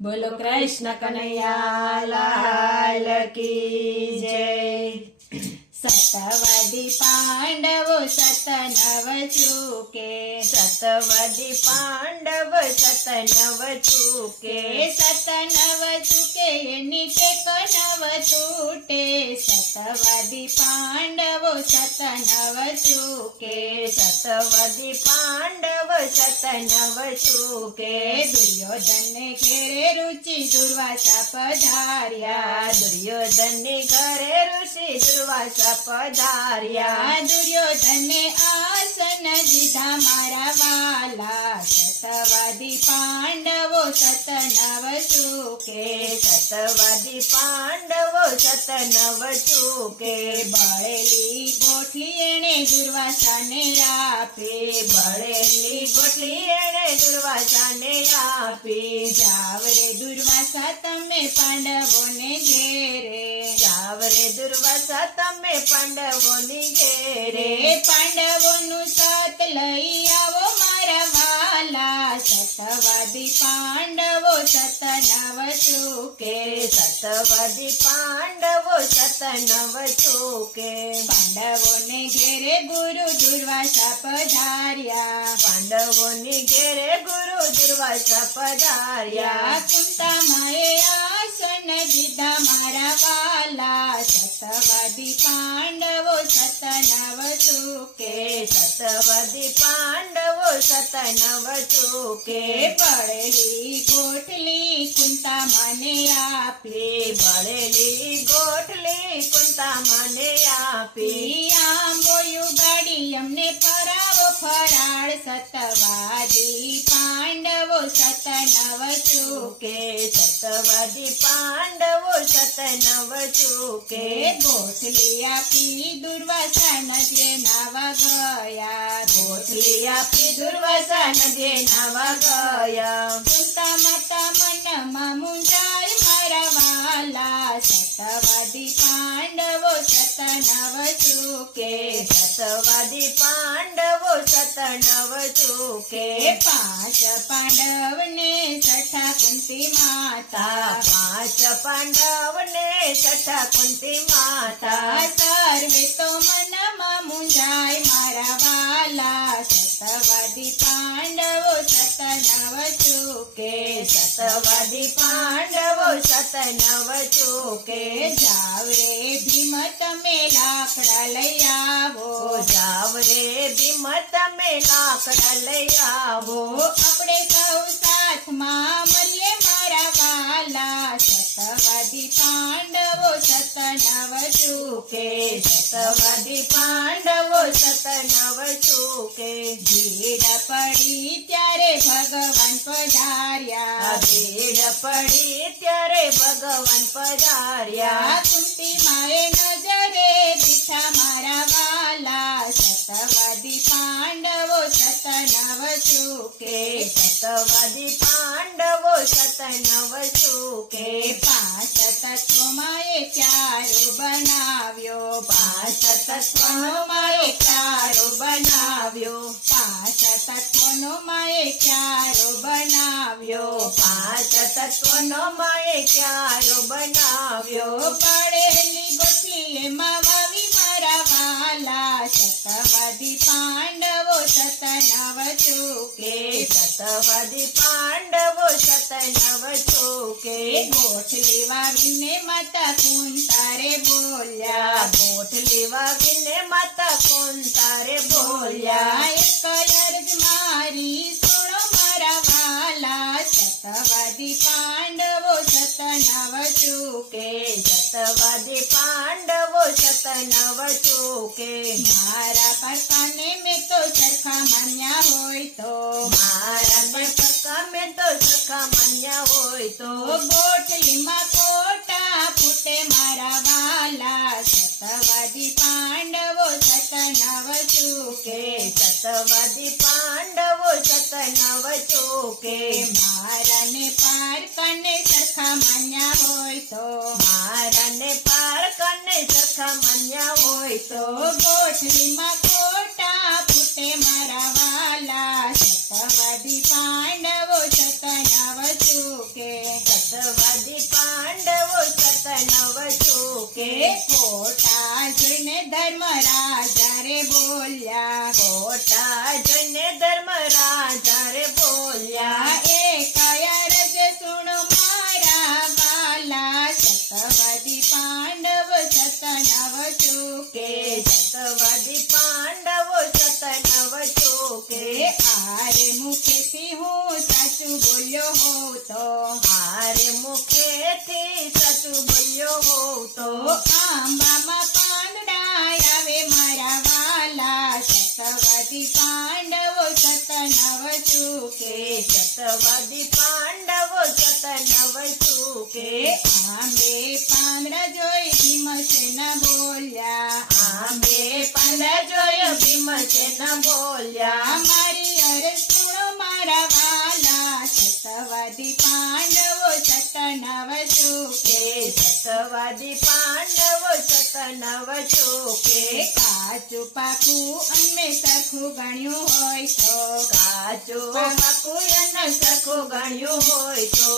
બોલો કૃષ્ણ કનૈયા લાલ કી જય। સતવદી પાંડવો સતનવ ચૂકે, સતવદી પાંડવ સતનવ ચૂકે, સતનવ ચૂકે એની ટેક નવ તૂટે। સતવદી પાંડવો સતનવ ચૂકે, સતવદી પાંડવ સતનવ ચૂકે, દુર્યોધનને ઘેરે રુચિ દુર્વાસા પધાર્યા, દુર્યોધનને ઘરે ઋષિ દુર્વાસા પધાર્યા, દુર્યોધને આસન દીધા મારા વાલા। સતવદી પાંડવો સતનવ ચૂકે, સતવદી પાંડવો સતનવ ચૂકે, બળેલી ગોઠલી એણે દુર્વાસાને આપી, બળેલી ગોઠલી એણે દુર્વાસાને આપી। જાવ રે દુર્વાસા તમે પાંડવોને ઘેરે, જાવ રે દુર્વાસા તમે પાંડવોની ઘેરે, પાંડવોનું સાથ લઈ આવો મારા વાલા। સતવદી પાંડવો સતનવ ચૂકે, સતવદી પાંડવો સતનવ ચૂકે, પાંડવોને ઘેરે ગુરુ દુર્વાસા પધાર્યા, પાંડવોની ઘેરે ગુરુ દુર્વાસા પધાર્યા, કુંતામાએ આસન દીધા મારા વાલા। સતવદી પાંડવો સતનવ ચૂકે, સતવદી પાંડવો સતનવ ચૂકે, બળેલી ગોઠલી કુંતામાને આપી, બળેલી ગોઠલી કુંતામાને આપી। આંબોયું ગાડી અમને ફરાવો ફરાળ। સતવાદી પાંડવો સતનવ ચૂકે, સતવદી પાંડવો સતનવ ચૂકે, ગોઠલી આપી દુર્વાસા નદીએ નાવા ગયા, ગોઠલી આપી દુર્વાસા નદીએ નાવા ગયા। કુંતા માતા મનમાં મુંજાય મારા વાલા। સતવાદી પાંડવો સતનવ ચૂકે, સતવદી પાંડવો સતનવ ચૂકે, પાંચ પાંડવને છઠ્ઠા કુંતી માતા, પાંચ પાંડવને છઠ્ઠા કુંતી માતા। સર્વે તો મનમાં મુંજાય મારા વાલા। સતવાદી પાંડવો સતનવ ચૂકે, સતવદી પાંડવો સતનવ ચૂકે, જાવ રે ભીમ તમે લાકડા લઈ આવો, જાવ રે ભીમ તમે લાકડા લઈ આવો। આપણે સૌ સાથમાં મળીએ મારા વાલા। સતવાદી પાંડવો સતનવ ચૂકે, સતવદી પાંડવો સતનવ ચૂકે, ભીડ પડી ત્યારે ભગવાન પધાર્યા, ભીડ પડી ત્યારે ભગવાન પધાર્યા, કુંતી માએ નજરે દીઠા મારા વાલા। સતવાદી પાંડવો સતનવ ચૂકે, સતવદી પાંડવો સતનવ ચૂકે, પાંચ તત્વોમાં એ ચારો બનાવ્યો, પાંચ તત્વનો માએ ચારો બનાવ્યો, પાંચ તત્વોનો માએ ચારો બનાવ્યો, પાંચ તત્વનો માએ ચારો બનાવ્યો, પડેલી ગોઠલી એમાં વાવી મારા વાલા। સતવાદી પાંડવો સતનવ ચૂકે, સતવદી પાંડવો સતનવ ચૂકે, ગોઠલી વાવીને માતા કુંતારે બોલ્યા, ગોઠલી વાવીને માતા કુંતારે બોલ્યા, એક અરજ મારી સુણો મારા વાલા। સતવાદી પાંડવો સતનવ ચૂકે, સતવદી પાંડવો સતનવ ચૂકે, મારા પરકાને મેં તો સરખા માન્યા હોય તો, મારા પર મેં તો સખા માન્યા હોય તો, ગોઠલીમાં કોટા ફૂટે મારા વાલા। સતવાદી પાંડવો સતનવ ચૂકે, સતવદી પાંડવો સતનવ ચૂકે, મારાને પારકાને સરખા માન્યા હોય તો, મારાને પારકાને સરખા માન્યા હોય તો, ગોઠલીમાં કોટા ફૂટે મારા વાલા। સતવાદી પાંડવો સતનવ ચૂકે, કે ખોટા જોઈને ધર્મરાજા રે બોલ્યા ખોટા જોઈને ધર્મરાજા રે બોલ્યા એ કયા રજ સુણો મારા વાલા સતવદી પાંડવ સતનવ ચૂકે સતવદી પાંડવો સતનવ ચૂકે આરે મુખેથી હું સાચું બોલ્યો હોઉં તો હારે મુખેથી સાચું બોલ્યો હોઉં તો આંબામાં પાંદડા આવે મારા વાલા સતવદી પાંડવો સતનવ ચૂકે સતવદી પાંડવો સતનવ ચૂકે આંબે પાંદડા જોઈ ભીમસેન બોલ્યા આંબે પાંદડા જોયો ભીમસેન બોલ્યા મારી અરે સુણો મારા વાલા સતવદી પાંડવો સતનવ ચૂકે સતવદી પાંડવો સતનવ ચૂકે કાચું પાકું અને સરખું ગણ્યું હોય તો કાચું પાકું અને સરખું ગણ્યું હોય તો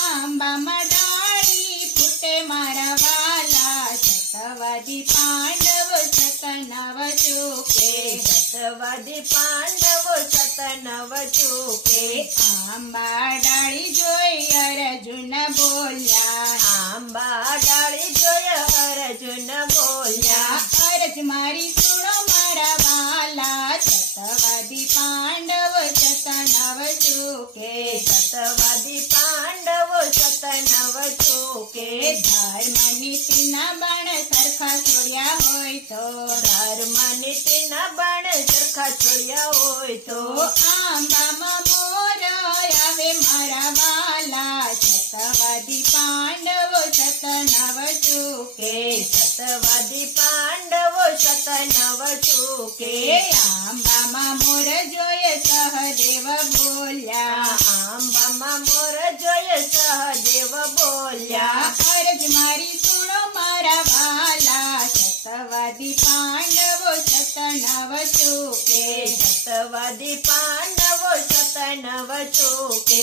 આંબામાં ડાળી ફૂટે મારા વાલા સતવદી પાંડવ સતનવ ચૂકે સતવદી પાંડવો સતનવ ચૂકે આંબા ડાળી જોઈ અર્જુન બોલ્યા આંબા ડાળી જોય અર્જુન બોલ્યા અરજ મારી સુણો મારા વાલા સતવદી પાંડવ સતનવ ચૂકે સતવદી પાંડવો સતનવ ચૂકે ધર્મ નીતિના બાણ સરખા છોડ્યા હોય તો ધર્મ નીતિના બાણ સરખા છોડ્યા હોય તો આંબામાં મોર આવે મારા વાલા સતવદી પાંડવો સતનવ ચૂકે સતવદી પાંડવો સતનવ ચૂકે આંબામાં મોર જોયે સહદેવ બોલ્યા આંબામાં મોર જોય સહદેવ બોલ્યા અરજ મારી સુણો મારા વાલા સતવદી પાંડવો સતનવ ચૂકે સતવદી પાંડવો સતનવ ચૂકે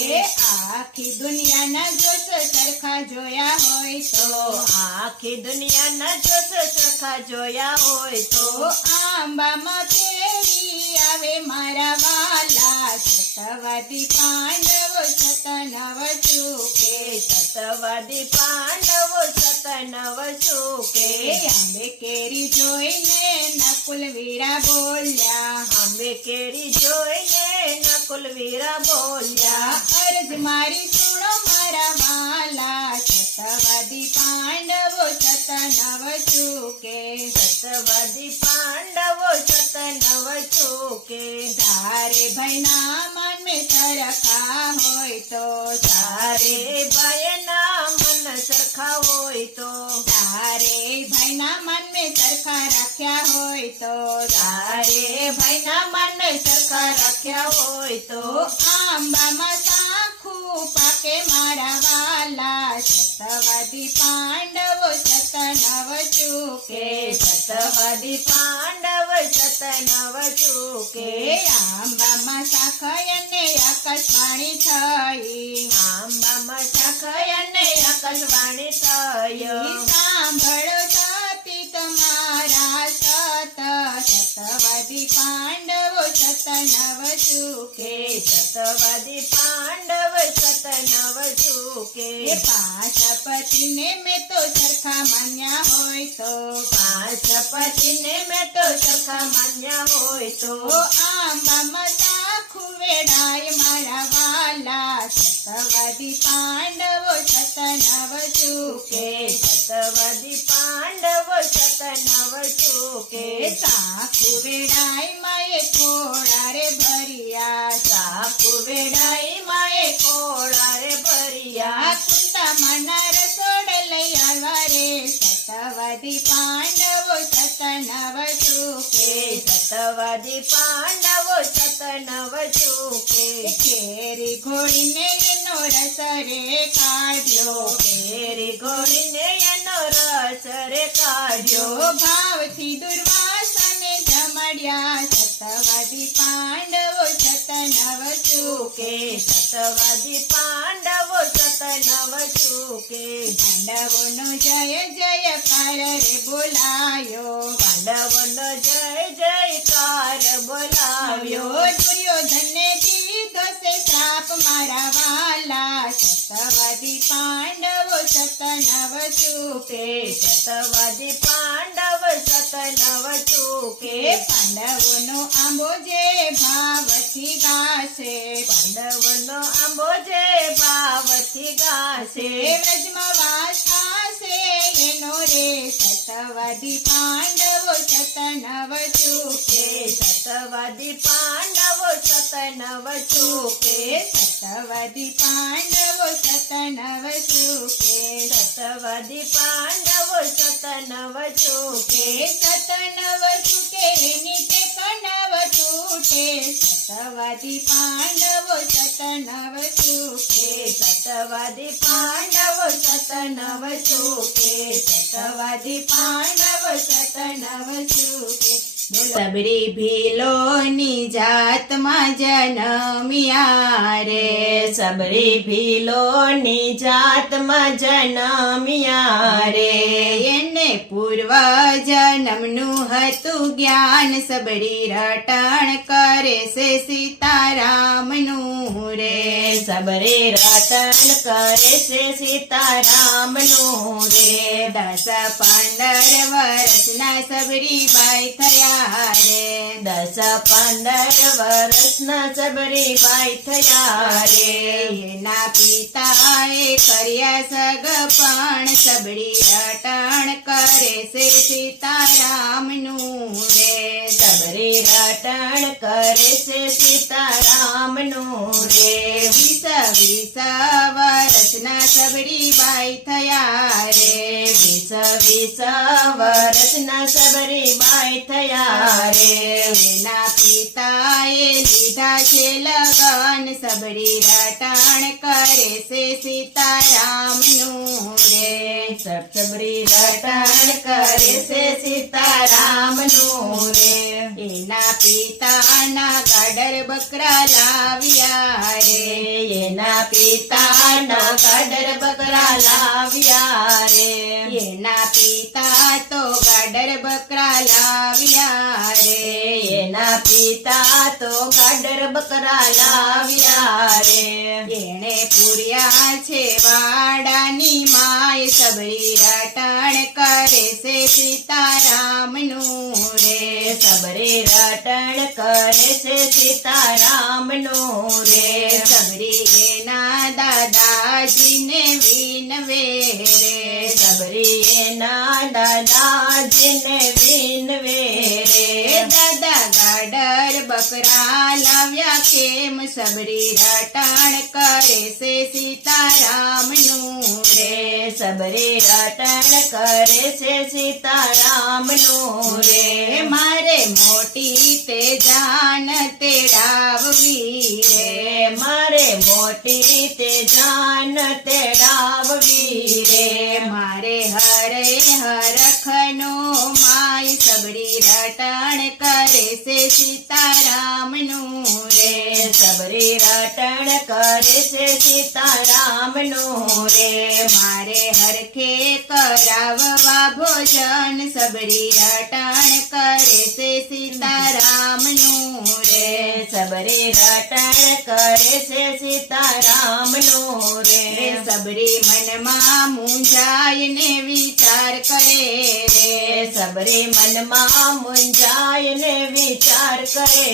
આખી દુનિયાના જોશ સરખા જોયા હોય તો આખી દુનિયાના જોશ સરખા જોયા હોય તો આંબામાં કેરી આવે મારા વાલા સતવદી પાંડવો સતનવ ચૂકે સતવદી પાંડવો સતનવ ચૂકે આંબે કેરી જોઈને નકુલ વીરા બોલ્યા આંબે કેરી જોઈને નકુલ વીરા બોલ્યા અરજ મારી સુણો મારા વાલા સતવદી પાંડવો સતનવ ચૂકે સતવદી પાંડવો સતનવ ચૂકે તારે ભયના મન મેં સરખા હોય તો તારે ભયના મન સરખા હોય તો તારે ભયના મન મેં સરખા રાખ્યા હોય તો તારે ભયના મન સરખા રાખ્યા હોય તો આંબામાં સાખું પાકે મારા વાલા સતવદી પાંડવો સતનવ ચૂકે સતવદી પાંડવ સતનવ ચૂકે આંબામાં શાખય અને આકાશવાણી થઈ આંબામાં શાખય અને આકાશવાણી થયો સાંભળો સતી તમારા સતવદી પાંડવો સતનવ ચૂકે સતવદી પાંડવ સતનવ ચૂકે પાંચ પતિને મેં તો સરખા માન્યા હોય તો પાંચ પતિને મેં તો સરખા માન્યા હોય તો આંબામાં સાખું વેડાય મારા વાલા સતવદી પાંડવો સતનવ ચૂકે સતવદી પાંડવો સતનવ ચૂકે સાખું વેડાય માએ ખોડા રે ભર્યા સાકુ વેડાઈ માએ કોળા રે ભર્યા કુંતા મના રસોડ લઈ આવવા રે સતવદી પાંડવો સતનવ ચૂકે સતવદી પાંડવો સતનવ ચૂકે કેરી ઘોડીને એનો રસ રે કાઢ્યો કેરી ઘોડીને એનો રસ રે કાઢ્યો ભાવથી દુર્વાસને જમાડ્યો મળ્યા સતવાદી પાંડવો સતનવ ચૂકે સતવાદી પાંડવો સતનવ ચૂકે પાંડવોનો જય જયકાર રે બોલાયો પાંડવોનો જય જયકાર બોલાવ્યો દુર્યોધનને દીધો છે શ્રાપ મારા વાલા સતવાદી પાંડવો સતનવ ચૂકે સતવાદી પાંડવ સતનવ ચૂકે પાંડવોનો આંબો જે ભાવથી ગાશે પાંડવનો આંબો જે ભાવથી ગાશે વ્રજમાં વાસ થાશે એનો રે સતવાદી પાંડવો સતનવ ચૂકે સતવાદી પાંડવો સતનવ ચૂકે સતવાદી પાંડવો સતનવ ચૂકે સતવાદી પાંડવો સતનવ ચૂકે સતનવ ચૂકે નીચે કનવ તૂટે સતવાદી પાંડવો સતનવ ચૂકે સતવાદી પાંડવો સતનવ ચૂકે સતવાદી પાંડવો સતનવ ચૂકે સબરી ભીલોની જાતમાં જન્મ્યા રે સબરી ભીલોની જાતમાં જન્મ્યા રે એને પૂર્વ જન્મનું હતું જ્ઞાન સબરી રટણ કરે છે સીતારામનું રે સબરી રટણ કરે છે સીતારામનું રે 10-15 વર્ષના સબરી બાઈ થયા રે 10-15 વર્ષના સબરી બાઈ થયા રે એના પિતાએ કર્યા સગપણ સબરી રટણ કરે છે સીતારામનું રે સબરી રટણ કરે છે સીતારામનું રે 20 વર્ષના સબરી બાઈ થયા રે 20 વર્ષના સબરી બાઈ થયા રે એના પિતાએ લીધા છે લગન સબરી રટણ કરે છે સીતારામનું રે સબરી રટણ કરે છે સીતારામનું રે એના પિતાના ગાડર બકરા લાવ્યા રે એના પિતાના ગાડર બકરા લાવ્યા રે એના પિતા તો ગાડર બકરા લાવ્યા રે એના પિતા તો ગાડર બકરા લાવ્યા રે એણે પૂર્યા છે વાડાની માય સબરી રટણ કરે છે સીતારામનું રે સબરી રટણ કરે છે સીતારામનું રે સબરી એના દાદાજીને વિનવે રે સબરી એના દાદાજીને વિનવે રે દાદા ગાડર બકરા લાવ્યા કેમ સબરી રટણ કરે છે સીતારામનું રે સબરી રટણ કરે છે સીતારામનું રે મારે મોટી તે જાન તેડાવવી રે મારે મોટી તે જાન તેડાવવી રે મારે હરે હરખનો માય સબરી રટણ કરે છે સીતારામનું રે સબરી રટણ કરે છે સીતારામનું રે મારે હરખે કરાવવા ભોજન સબરી રટણ કરે છે સીતારામનું રે સબરી રટણ કરે છે સીતારામનું રે સબરી મનમાં મૂંઝાઈને વિચાર કરે રે સબરી મનમાં મૂંઝાઈને વિચાર કરે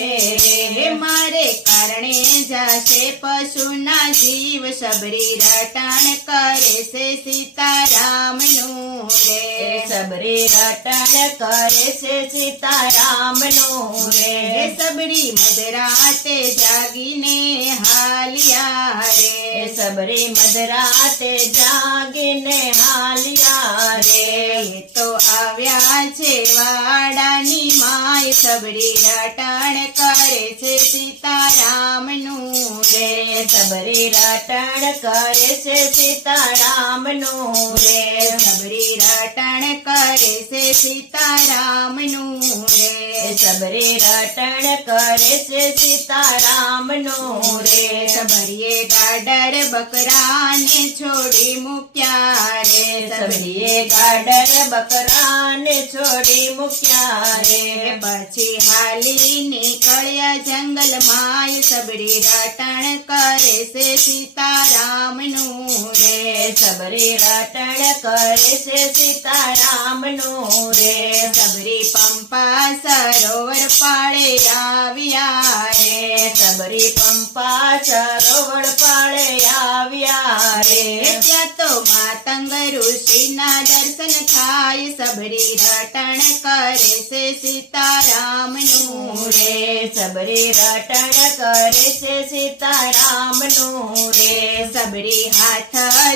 રે મારે કારણે જશે પશુના જીવ સબરી રટણ કરે છે સીતારામનું રે સબરી રટણ કરે છે સીતારામનું રે સબરી મધરાતે જાગીને હાલ્યા રે સબરી મધરાતે જાગીને હાલ્યા રે એ તો આવ્યા છે વાડાની માય સબરી રટણ કરે છે સીતારામનું રે સબરી રટણ કરે છે સીતારામનું રે સબરી રટણ કરે છે સીતારામનું રે સબરી રટણ કરે છે સીતારામનું રે. સબરીએ ગાડર બકરાને છોડી મૂક્યા રે. સબરીએ ગાડર બકરાને છોડી મૂક્યા રે. પછી હાલી નીકળ્યા જંગલમાં સબરી રટણ કરે છે સીતારામનું રે. સબરી રટણ કરે છે સીતારામનું રે. સબરી પંપા સરોવર પાળે આવ્યા રે. સબરી પંપા સરોવર પાળે આવ્યા રે. ત્યાં તો માતંગ ઋષિના દર્શન થાય. સબરી રટણ કરે છે સીતારામનું રે. સબરી રટણ કરે છે સીતારામનું રે. સબરી હાથ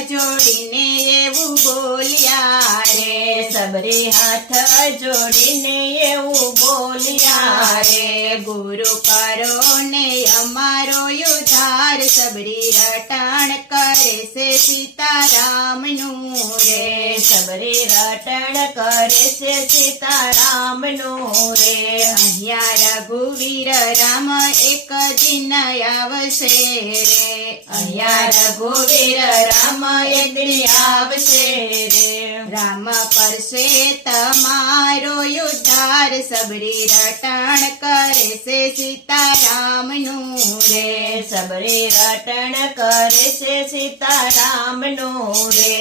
જોડીને એવું બોલ્યા રે. સબરી હાથ જોડીને એવું બોલ્યા રે. ગુરુ કરો ને અમારો ઉદ્ધાર. સબરી રટણ કરે છે સીતારામનું રે. સબરી રટણ કરે છે સીતારામનું રે. અહીંયા રઘુવીર રામ એક દિન આવશે રે. અહીંયા રઘુવીર રામ એક દિન આવશે રે. રામ કરશે તમારો ઉદ્ધાર. સબરી રટણ કરે છે સીતારામનું રે. સબરી રટણ કરે છે સીતારામનું રે.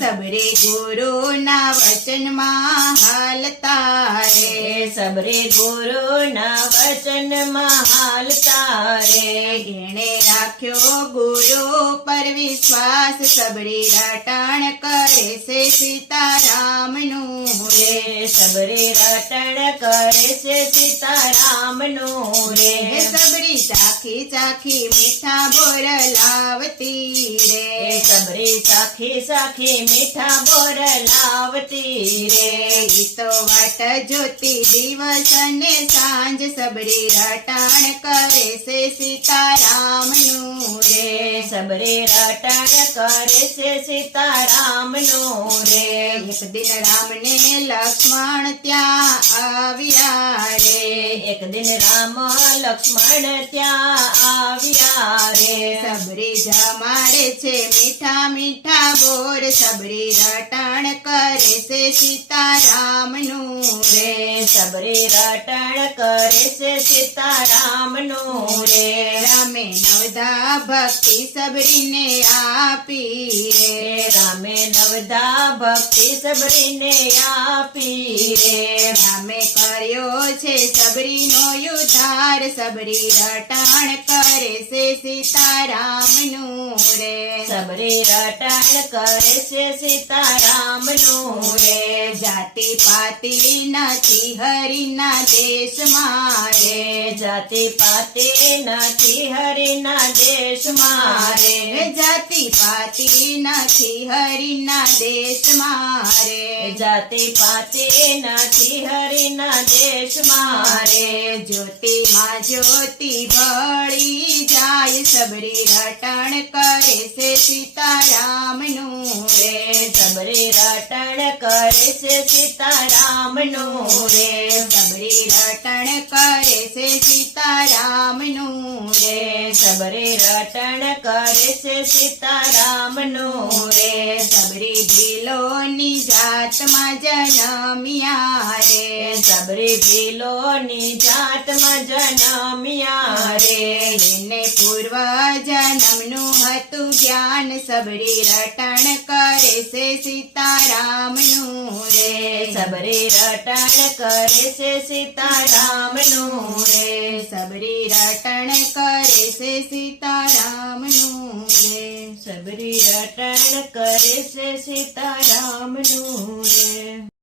સબરી ગુરુના વચનમાં હાલતા રે. સબરી ગુરુના વચનમાં હાલતા રે. એણે રાખ્યો ગુરુ પર વિશ્વાસ. સબરી રટણ કરે છે સીતારામનું રે. સબરી રટણ કરે છે સીતારામનું રે. સબરી ચાખી ચાખી મીઠા બોર લાવતી રે. સબરી સાખી સાખી મીઠા બોર લાવતી રે. ઈ તો વાટ જોતી દિવસ ને સાંજ. સબરી રટણ કરે છે સીતારામનું રે. સબરી રટણ કરે છે સીતારામનું રે. એક દિન રામને લક્ષ્મણ ત્યાં આવ્યા રે. એક દિન રામ લક્ષ્મણ ત્યાં આવ્યા રે. સબરી જમાડે છે મીઠા મીઠા બોર. સબરી રટણ કરે છે સીતારામનું રે. સબરી રટણ કરે છે સીતારામનું રે. રામે નવધા ભક્તિ સબરીને આપી રે. રામે નવધા ભક્તિ સબરીને આપી રે. રામે કર્યો છે સબરીનો ઉદ્ધાર. સબરી રટણ કરે છે સીતારામનું રે. સબરી રટણ કરે છે સીતારામનું રે. જાતિ પાતિ નથી હરિના દેશમાં રે. જાતિ પાતિ નથી હરિના દેશમાં રે. જાતિ પાતિ નથી હરિના દેશમાં રે. જાતિ પાતિ નથી હરિના દેશમાં રે. જ્યોતિમાં જ્યોતિ ભળી જાય. સબરી રટણ કરે છે સીતારામનું રે. સબરી રટણ કરે છે સીતારામનું રે. સબરી રટણ કરે છે સીતારામનું રે. સબરી રટણ કરે છે સીતારામનું રે. સબરી ભીલોની જાતમાં જન્મ્યા રે. સબરી ભીલોની જાતમાં જન્મ્યા રે. એને પૂર્વ જન્મનું હતું જ્ઞાન. સબરી રટણ કરે છે સીતારામનું રે. સબરી રટણ કરે છે સીતારામનું રે. સબરી રટણ કરે છે સીતારામનું રે. સબરી રટણ કરે છે સીતારામનું રે.